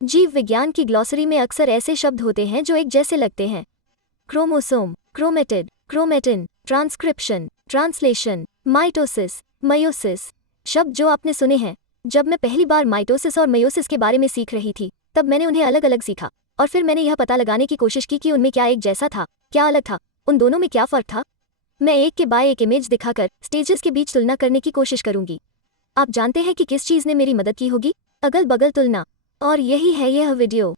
जीव विज्ञान की ग्लॉसरी में अक्सर ऐसे शब्द होते हैं जो एक जैसे लगते हैं। Chromosome, chromatid, chromatin, transcription, translation, mitosis, meiosis, शब्द जो आपने सुने हैं। जब मैं पहली बार माइटोसिस और मयोसिस के बारे में सीख रही थी, तब मैंने उन्हें अलग अलग सीखा और फिर मैंने यह पता लगाने की कोशिश की कि उनमें क्या एक जैसा था, क्या अलग था, उन दोनों में क्या फ़र्क था। मैं एक के बाद एक इमेज दिखाकर स्टेजेस के बीच तुलना करने की कोशिश करूंगी। आप जानते हैं कि किस चीज़ ने मेरी मदद की होगी? अगल बगल तुलना। और यही है यह वीडियो।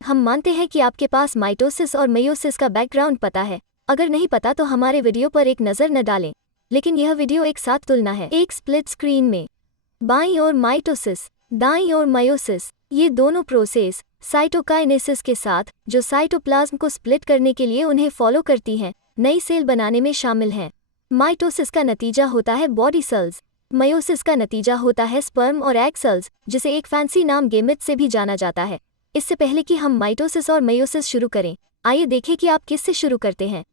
हम मानते हैं कि आपके पास माइटोसिस और मयोसिस का बैकग्राउंड पता है। अगर नहीं पता तो हमारे वीडियो पर एक नज़र न डालें, लेकिन यह वीडियो एक साथ तुलना है, एक स्प्लिट स्क्रीन में। बाईं ओर माइटोसिस, दाईं ओर मयोसिस। ये दोनों प्रोसेस साइटोकाइनेसिस के साथ, जो साइटोप्लाज्म को स्प्लिट करने के लिए उन्हें फॉलो करती हैं, नई सेल बनाने में शामिल हैं। माइटोसिस का नतीजा होता है बॉडी सेल्स। मयोसिस का नतीजा होता है स्पर्म और एग सेल्स, जिसे एक फैंसी नाम गेमेट्स से भी जाना जाता है। इससे पहले कि हम माइटोसिस और मयोसिस शुरू करें, आइए देखें कि आप किससे शुरू करते हैं।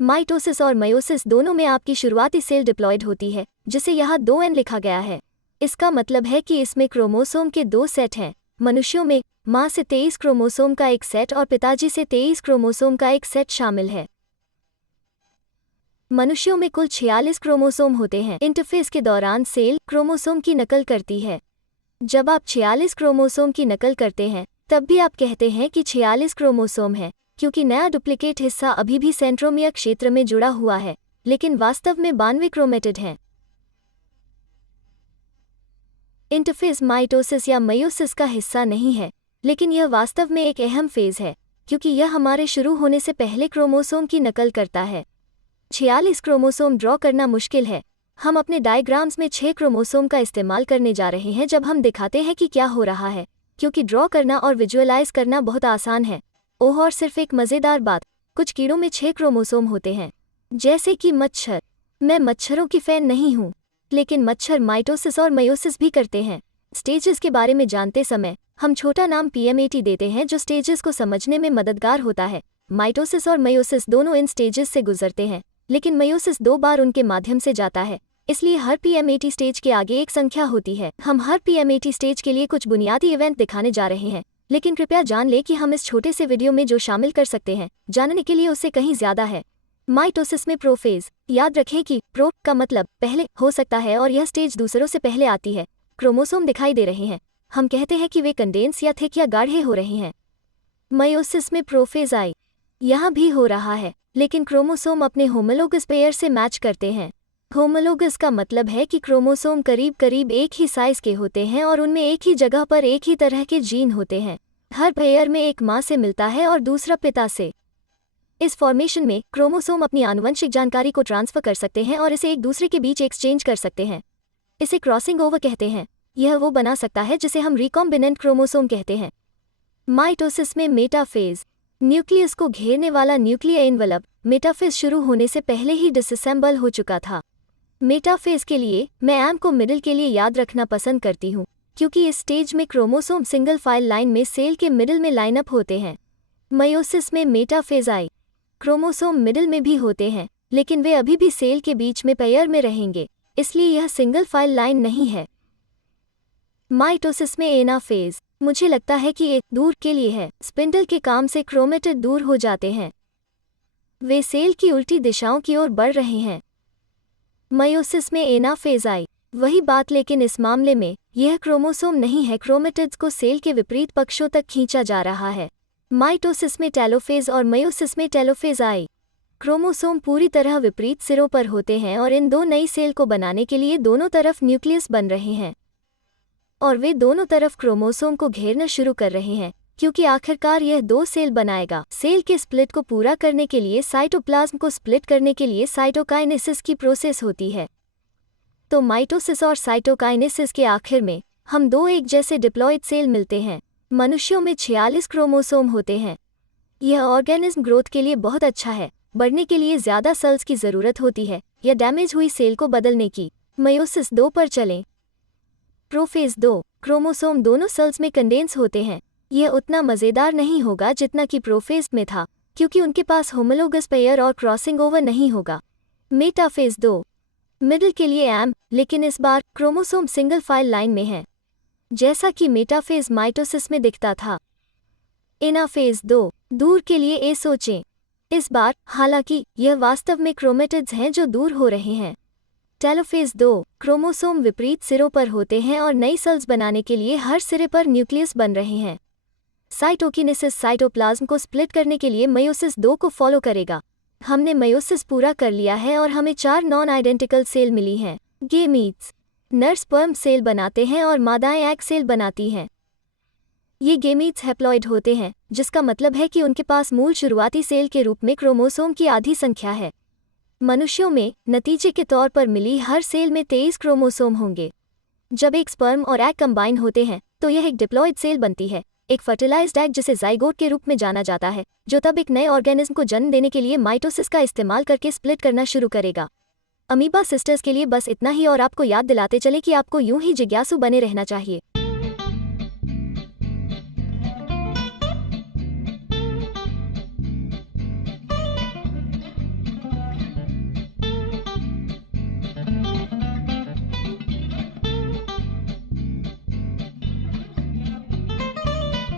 माइटोसिस और मयोसिस दोनों में आपकी शुरुआती सेल डिप्लॉयड होती है, जिसे यहाँ 2n लिखा गया है। इसका मतलब है कि इसमें क्रोमोसोम के 2 सेट हैं। मनुष्यों में माँ से 23 क्रोमोसोम का एक सेट और पिताजी से 23 क्रोमोसोम का एक सेट शामिल है। मनुष्यों में कुल 46 क्रोमोसोम होते हैं। इंटरफेस के दौरान सेल क्रोमोसोम की नकल करती है। जब आप 46 क्रोमोसोम की नकल करते हैं, तब भी आप कहते हैं कि 46 क्रोमोसोम है, क्योंकि नया डुप्लीकेट हिस्सा अभी भी सेंट्रोमियर क्षेत्र में जुड़ा हुआ है, लेकिन वास्तव में 92 क्रोमेटिड हैं। इंटरफेस माइटोसिस या मयोसिस का हिस्सा नहीं है, लेकिन यह वास्तव में एक अहम फेज है, क्योंकि यह हमारे शुरू होने से पहले क्रोमोसोम की नकल करता है। 46 क्रोमोसोम ड्रॉ करना मुश्किल है। हम अपने डायग्राम्स में 6 क्रोमोसोम का इस्तेमाल करने जा रहे हैं जब हम दिखाते हैं कि क्या हो रहा है, क्योंकि ड्रॉ करना और विजुअलाइज करना बहुत आसान है। ओह, और सिर्फ एक मज़ेदार बात, कुछ कीड़ों में 6 क्रोमोसोम होते हैं, जैसे कि मच्छर। मैं मच्छरों की फ़ैन नहीं हूँ, लेकिन मच्छर माइटोसिस और मयोसिस भी करते हैं। स्टेजेस के बारे में जानते समय हम छोटा नाम PMAT देते हैं, जो स्टेजेस को समझने में मददगार होता है। माइटोसिस और मयोसिस दोनों इन स्टेजेस से गुजरते हैं, लेकिन मयोसिस 2 बार उनके माध्यम से जाता है, इसलिए हर PMAT स्टेज के आगे एक संख्या होती है। हम हर PMAT स्टेज के लिए कुछ बुनियादी इवेंट दिखाने जा रहे हैं, लेकिन कृपया जान लें कि हम इस छोटे से वीडियो में जो शामिल कर सकते हैं, जानने के लिए उससे कहीं ज़्यादा है। माइटोसिस में प्रोफेज। याद रखें कि प्रो का मतलब पहले हो सकता है और यह स्टेज दूसरों से पहले आती है। क्रोमोसोम दिखाई दे रहे हैं, हम कहते हैं कि वे कंडेंस या थिक या गाढ़े हो रहे हैं। मयोसिस में प्रोफेज आई यहाँ भी हो रहा है, लेकिन क्रोमोसोम अपने होमोलोगस पेयर से मैच करते हैं। होमोलोगस का मतलब है कि क्रोमोसोम करीब करीब एक ही साइज के होते हैं और उनमें एक ही जगह पर एक ही तरह के जीन होते हैं। हर पेयर में एक माँ से मिलता है और दूसरा पिता से। इस फॉर्मेशन में क्रोमोसोम अपनी आनुवंशिक जानकारी को ट्रांसफर कर सकते हैं और इसे एक दूसरे के बीच एक्सचेंज कर सकते हैं। इसे क्रॉसिंग ओवर कहते हैं। यह वो बना सकता है जिसे हम रिकॉम्बिनेंट क्रोमोसोम कहते हैं। माइटोसिस में मेटाफेज। न्यूक्लियस को घेरने वाला न्यूक्लियर एनवलप मेटाफेज शुरू होने से पहले ही डिसअसेंबल हो चुका था। मेटाफेज के लिए मैं एम को मिडिल के लिए याद रखना पसंद करती हूँ, क्योंकि इस स्टेज में क्रोमोसोम सिंगल फाइल लाइन में सेल के मिडिल में लाइनअप होते हैं। मयोसिस में मेटाफेज आई। क्रोमोसोम मिडिल में भी होते हैं, लेकिन वे अभी भी सेल के बीच में पेयर में रहेंगे, इसलिए यह सिंगल फाइल लाइन नहीं है। माइटोसिस में एनाफेज। मुझे लगता है कि एक दूर के लिए है। स्पिंडल के काम से क्रोमेटिड दूर हो जाते हैं, वे सेल की उल्टी दिशाओं की ओर बढ़ रहे हैं। मयोसिस में एनाफेज आई। वही बात, लेकिन इस मामले में यह क्रोमोसोम नहीं है, क्रोमेटिड्स को सेल के विपरीत पक्षों तक खींचा जा रहा है। माइटोसिस में टेलोफेज और मयोसिस में टेलोफेज आई। क्रोमोसोम पूरी तरह विपरीत सिरों पर होते हैं और इन दो नई सेल को बनाने के लिए दोनों तरफ न्यूक्लियस बन रहे हैं, और वे दोनों तरफ क्रोमोसोम को घेरना शुरू कर रहे हैं, क्योंकि आखिरकार यह 2 सेल बनाएगा। सेल के स्प्लिट को पूरा करने के लिए साइटोप्लाज्म को स्प्लिट करने के लिए साइटोकाइनेसिस की प्रोसेस होती है। तो माइटोसिस और साइटोकाइनेसिस के आखिर में हम 2 एक जैसे डिप्लॉयड सेल मिलते हैं। मनुष्यों में 46 क्रोमोसोम होते हैं। यह ऑर्गेनिज्म ग्रोथ के लिए बहुत अच्छा है। बढ़ने के लिए ज़्यादा सेल्स की ज़रूरत होती है या डैमेज हुई सेल को बदलने की। मयोसिस 2 पर चलें। प्रोफेज 2। क्रोमोसोम दोनों सेल्स में कंडेंस होते हैं। यह उतना मज़ेदार नहीं होगा जितना कि प्रोफेज में था, क्योंकि उनके पास होमोलोगस पेयर और क्रॉसिंग ओवर नहीं होगा। मेटाफेज 2। मिडिल के लिए एम, लेकिन इस बार क्रोमोसोम सिंगल फाइल लाइन में है, जैसा कि मेटाफेज माइटोसिस में दिखता था। एनाफेज 2, दूर के लिए ए सोचें। इस बार हालांकि यह वास्तव में क्रोमेटिड्स हैं जो दूर हो रहे हैं। टेलोफेज 2, क्रोमोसोम विपरीत सिरों पर होते हैं और नई सेल्स बनाने के लिए हर सिरे पर न्यूक्लियस बन रहे हैं। साइटोकिनेसिस साइटोप्लाज्म को स्प्लिट करने के लिए मेयोसिस 2 को फॉलो करेगा। हमने मेयोसिस पूरा कर लिया है और हमें 4 नॉन आइडेंटिकल सेल मिली हैं। गेमीट्स, नर स्पर्म सेल बनाते हैं और मादाएं एग सेल बनाती हैं। ये गेमीट्स हैप्लॉइड होते हैं, जिसका मतलब है कि उनके पास मूल शुरुआती सेल के रूप में क्रोमोसोम की आधी संख्या है। मनुष्यों में नतीजे के तौर पर मिली हर सेल में 23 क्रोमोसोम होंगे। जब एक स्पर्म और एग कंबाइन होते हैं तो यह एक डिप्लॉइड सेल बनती है, एक फर्टिलाइज्ड एग जिसे जाइगोट के रूप में जाना जाता है, जो तब एक नए ऑर्गेनिज्म को जन्म देने के लिए माइटोसिस का इस्तेमाल करके स्प्लिट करना शुरू करेगा। अमीबा सिस्टर्स के लिए बस इतना ही, और आपको याद दिलाते चले कि आपको यूं ही जिज्ञासु बने रहना चाहिए।